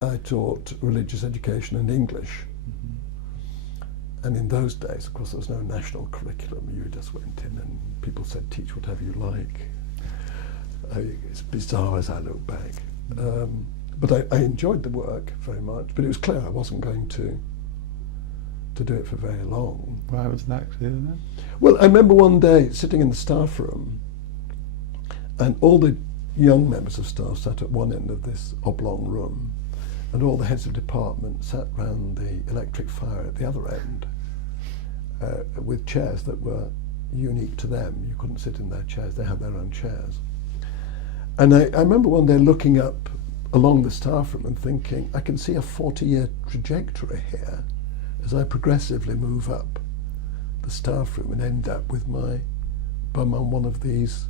I taught religious education and English. And in those days, of course, there was no national curriculum. You just went in and people said, teach whatever you like. It's bizarre as I look back. But I enjoyed the work very much, but it was clear I wasn't going to do it for very long. Why was that clear then? Well, I remember one day sitting in the staff room and all the young members of staff sat at one end of this oblong room and all the heads of department sat round the electric fire at the other end with chairs that were unique to them. You couldn't sit in their chairs, they had their own chairs. And I remember one day looking up along the staff room and thinking, I can see a 40-year trajectory here as I progressively move up the staff room and end up with my bum on one of these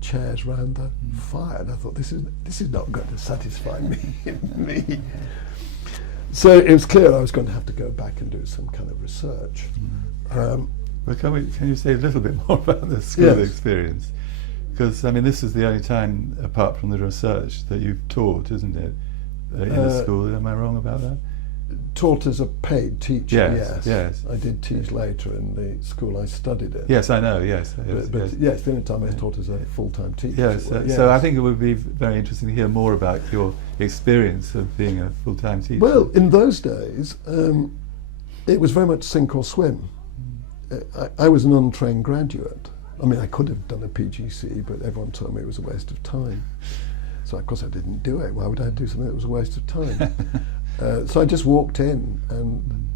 chairs round the fire. And I thought, this is not going to satisfy me. So it was clear I was going to have to go back and do some kind of research. Well, can you say a little bit more about the school experience? Because, I mean, this is the only time, apart from the research, that you've taught, isn't it, in a school? Am I wrong about that? Taught as a paid teacher, yes. I did teach later in the school I studied in. Yes, I know, yes. But yes, the only time I taught as a full-time teacher. Yes, so I think it would be very interesting to hear more about your experience of being a full-time teacher. Well, in those days, it was very much sink or swim. I was an untrained graduate. I mean, I could have done a PGC, but everyone told me it was a waste of time. So, of course, I didn't do it. Why would I do something that was a waste of time? So I just walked in, and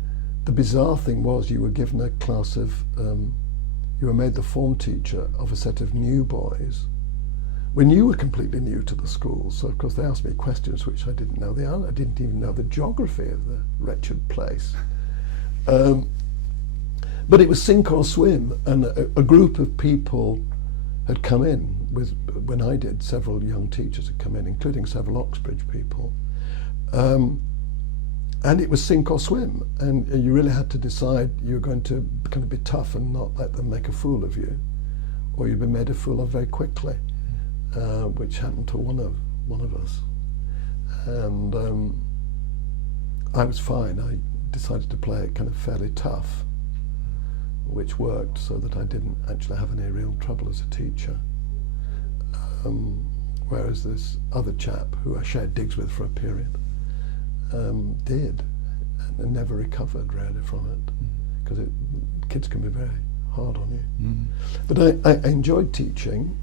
the bizarre thing was you were given a class of, you were made the form teacher of a set of new boys when you were completely new to the school. So, of course, they asked me questions which I didn't know. I didn't even know the geography of the wretched place. But it was sink or swim, and a group of people had come in when I did, several young teachers had come in, including several Oxbridge people. And it was sink or swim, and you really had to decide you were going to kind of be tough and not let them make a fool of you, or you'd be made a fool of very quickly, which happened to one of us. And I was fine. I decided to play it kind of fairly tough, which worked so that I didn't actually have any real trouble as a teacher. Whereas this other chap who I shared digs with for a period did and never recovered really from it, because kids can be very hard on you. But I enjoyed teaching,